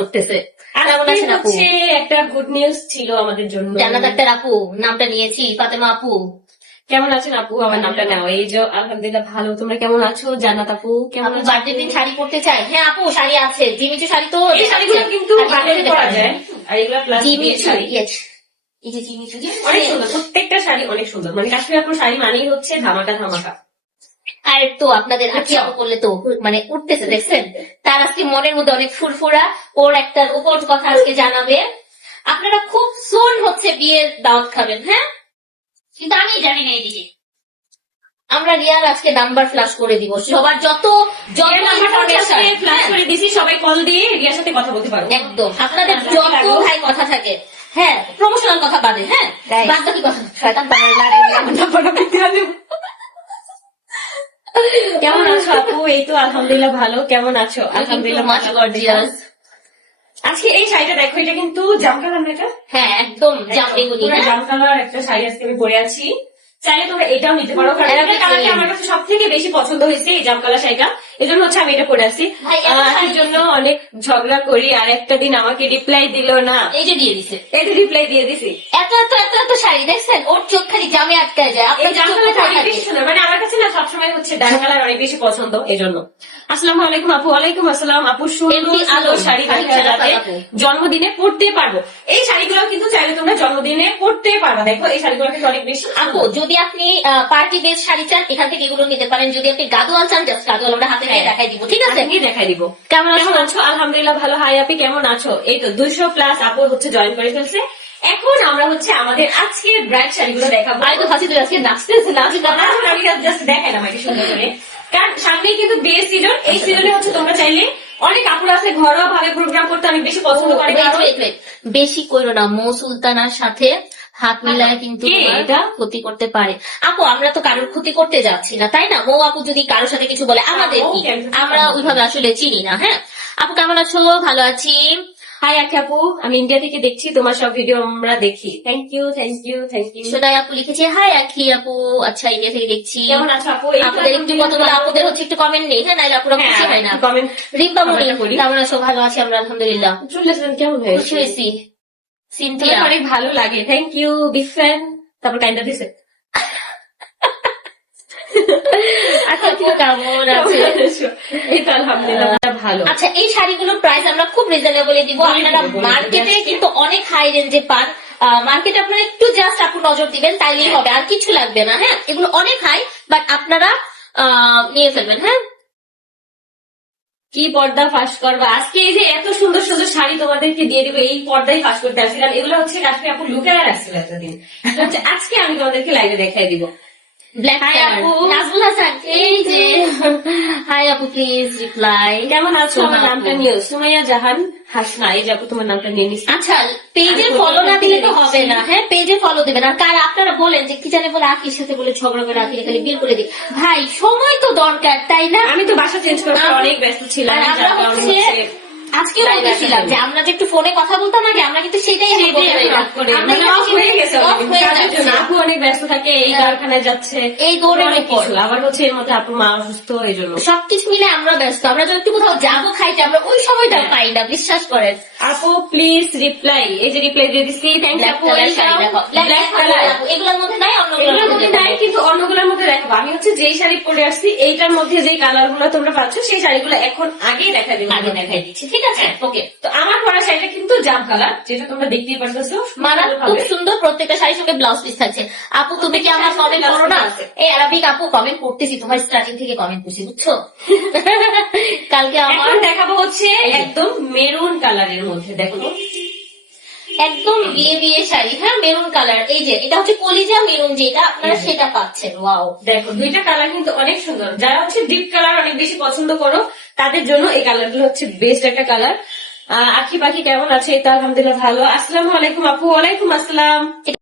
করতেছে। হচ্ছে একটা গুড নিউজ ছিল আমাদের জন্য। জান্নাত আক্তার আপু নামটা নিয়েছি, ফাতেমা আপু কেমন আছেন আপু? আমার নামটা নেওয়া। এই যে আলহামদুলিল্লাহ ভালো, তোমরা কেমন আছো? জান্নাত আপু কেমন আছো? বার্থডে দিন শাড়ি পরতে চাই। হ্যাঁ আপু শাড়ি আছে, জিমিচু শাড়ি তো এই শাড়িগুলো কিন্তু বাজারে পাওয়া যায়, আর এগুলা প্লাস শাড়ি এই যে জিমিচু অনেক সুন্দর, প্রত্যেকটা শাড়ি অনেক সুন্দর। মানে কাশ্মীর আপুর শাড়ি মানেই হচ্ছে ধামাকা ধামাকা। আর তো আপনাদের আখি আপু করলে তো মানে উঠতেছে, দেখছেন? তার আজকে মনের মধ্যে অনেক ফুরফুরা, ওর একটা উপর কথা আজকে জানাবে। আপনারা খুব সোন হচ্ছে বিয়ের দাওয়াত খাবেন, হ্যাঁ? কিন্তু আমি জানি না এদিকে আমরা রিয়ার আজকে নাম্বার ফ্ল্যাশ করে দিব, সবার যত ফ্ল্যাশ করে দিছি, সবাই কল দিয়ে রিয়ার সাথে কথা বলতে পারো। একদম আপনাদের যত ভাই কথা থাকে, হ্যাঁ প্রমোশনাল কথা বাদে, হ্যাঁ বাদ বাকি কথা শয়তান কেমন আছো আপু? এই তো আলহামদুলিল্লাহ ভালো। কেমন আছো? আলহামদুলিল্লাহ গর্জিয়াস। আজকে এই শাড়িটা দেখো, এটা কিন্তু জাম কালার না? এটা হ্যাঁ একদম জাম কালার একটা শাড়ি আজকে আমি পরে আছি। চাইলে তোমরা এটাও নিতে পারো, কারণ এটা কালারটা আমার কাছে সব থেকে বেশি পছন্দ হয়েছে, এই জাম কালার শাড়িটা। এই জন্য হচ্ছে আমি এটা পরে আছি। এর জন্য অনেক ঝগড়া করি, আর একটা দিন আমাকে রিপ্লাই দিল না। এই যে দিয়ে দিছে, এটা রিপ্লাই দিয়ে দিছি। এত এত এত এত শাড়ি দেখছেন, ওর চোখ খালি জামে আটকায় যায়। আপনার জাম কালারটা অনেক বেশি সুন্দর, মানে আমার কাছে না সবসময় হচ্ছে ডার্ক কালার অনেক বেশি পছন্দ, এই জন্য। আসসালামু আলাইকুম আপু। ওয়ালাইকুম আসসালাম আপু। সুন্দর আলো শাড়ি দেখা যাবে, জন্মদিনে পরতে পারবো। এই শাড়িগুলো কিন্তু চাইলে তোমরা জন্মদিনে পরতে পারবা। দেখো এই শাড়িগুলো কিন্তু অনেক বেশি আপু। যদি আপনি পার্টি বেস শাড়ি চান, এখান থেকে এগুলো নিতে পারেন। যদি আপনি গাদোয়াল চান, জাস্ট গাদোয়াল আমরা হাতে নিয়ে দেখাই দিব, ঠিক আছে? দেখাই দিব। কেমন আছো? আলহামদুলিল্লাহ ভালো। হাই আপি, কেমন আছো? এই তো 200+ আপু হচ্ছে জয়েন করে ফেলছে। এখন আমরা হচ্ছে আমাদের আজকের ব্রাইড শাড়িগুলো দেখাবো। আমি তো ভাবছি তুই আজকে নাচতেছে না, আমি জাস্ট দেখাই না আমাকে সুন্দর করে, কারণ সামনেই কিন্তু বিয়ের সিজন। এই সিজনে হচ্ছে তোমরা চাইলে অনেক আপুরা আছে ঘরোয়া ভাবে প্রোগ্রাম করতে অনেক বেশি পছন্দ করে। বেশি করো না, মৌ সুলতানার সাথে হাত মিলায় কিন্তু এটা ক্ষতি করতে পারে। আপু আমরা তো কারোর ক্ষতি করতে যাচ্ছি না, তাই না? মৌ আপু যদি কারোর সাথে কিছু বলে আমাদের কি, আমরা ওইভাবে আসলে চিনি না। হ্যাঁ আপু কেমন আছো? ভালো আছি। হাই আখি আপু, আমি ইন্ডিয়া থেকে দেখছি, তোমার সব ভিডিও আমরা দেখি। Thank you thank you thank you. Sonai আপু লিখেছে হাই আখি আপু, আচ্ছা ইন্ডিয়া থেকে দেখছি। কেমন আছো আপু? আপনাদের একটু কতগুলো আপুদের হচ্ছে একটু কমেন্ট নেই, হ্যাঁ নাইলে আপুরা খুশি হয় না। কমেন্ট রিম্পা মনি কেমন আছো? ভালো আছি আমরা আলহামদুলিল্লাহ। কেমন খুশি হয়েছি। সিনথিয়া অনেক ভালো লাগে, থ্যাংক ইউ বিগ ফ্যান। তারপর কাইন্ডা দিছে। আচ্ছা এই শাড়িগুলোর প্রাইস আমরা খুব রিজনেবলে দিব। আপনারা মার্কেটে কিন্তু অনেক হাই রেঞ্জে পান, মার্কেটে আপনারা একটু জাস্ট আপু নজর দিবেন, তাইলেই হবে, আর কিছু লাগবে না। হ্যাঁ এগুলো অনেক হাই, বাট আপনারা নিয়ে ফেলবেন। হ্যাঁ কি পর্দা ফাঁস করবা আজকে? এই যে এত সুন্দর সুন্দর শাড়ি তোমাদেরকে দিয়ে দিবে, এই পর্দাই ফাঁস করতে আসছি, কারণ এগুলো হচ্ছে কাশ্মীর আপু লুকায় রাখছিল এতদিন। আজকে আমি তোমাদেরকে লাইভে দেখাই দিব। নাজমুল হাসান এই যে হাই আপু প্লিজ রিপ্লাই। কেমন আছো? আমার নামটা নিও, সুমাইয়া জাহান হাসনা। এই যে আপু তোমার নামটা নিয়ে নিচ্ছি। আচ্ছা পেজে ফলো না দিলে তো হবে না। হ্যাঁ পেজে ফলো দিবেন। আর কার আপনারা বলেন যে কি জানে বলে আখির সাথে বলে ঝগড়া করে আখির খালি বিল করে দিই। ভাই সময় তো দরকার, তাই না? আমি তো বাসা চেঞ্জ করতে অনেক ব্যস্ত ছিলাম। আজকে বলতেছিলাম যে আমরা যে একটু ফোনে কথা বলতাম আগে, আমরা কিন্তু সেটাই আপু অনেক ব্যস্ত থাকে, এই কারখানায় যাচ্ছে, এই দৌড়ে অনেক কিছু, আবার হচ্ছে এর মধ্যে আপু মা অসুস্থ, এই জন্য সবকিছু মিলে আমরা ব্যস্ত। আমরা যদি একটু কোথাও যাবো খাইতে, আমরা ওই সময়টা পাই না, বিশ্বাস করেন। আপু প্লিজ রিপ্লাই, এই যে রিপ্লাই দিয়ে দিচ্ছি, থ্যাংক আপু। এগুলোর মধ্যে নাই, অন্যগুলোর মধ্যে নাই, কিন্তু অন্যগুলোর মধ্যে দেখাবো। আমি হচ্ছে যেই শাড়ি পরে আসছি এইটার মধ্যে যেই কালার গুলো তোমরা পাচ্ছ, সেই শাড়িগুলো এখন আগেই দেখা দিবো, আগে দেখাই দিচ্ছি, ঠিক আছে? ওকে তো আমার পরা শাড়িটা কিন্তু জাম কালার, যেটা তোমরা দেখতেই পারতেছো, খুব সুন্দর। প্রত্যেকটা শাড়ির সঙ্গে ব্লাউজ পিস থাকছে। আপু তুমি কি আমার কমেন্ট করো না? এই আরবিক আপু কমেন্ট করতেছি, তোমার স্টার্টিং থেকে কমেন্ট করছি, বুঝছো? কালকে আমার দেখাবো হচ্ছে একদম মেরুন কালারের মধ্যে, দেখো একদম বিয়ে বিয়ে শাড়ি। হ্যাঁ মেরুন কালার, এই যে এটা হচ্ছে কলিজা মেরুন, যেটা আপনারা সেটা পাচ্ছেন। ওয়াও দেখো দুইটা কালার কিন্তু অনেক সুন্দর। যারা হচ্ছে ডিপ কালার অনেক বেশি পছন্দ করো তাদের জন্য এই কালার গুলো হচ্ছে বেস্ট একটা কালার। আখি পাখি কেমন আছে? এটা আলহামদুলিল্লাহ ভালো। আসসালামু আলাইকুম আপু। ওয়ালাইকুম আসসালাম।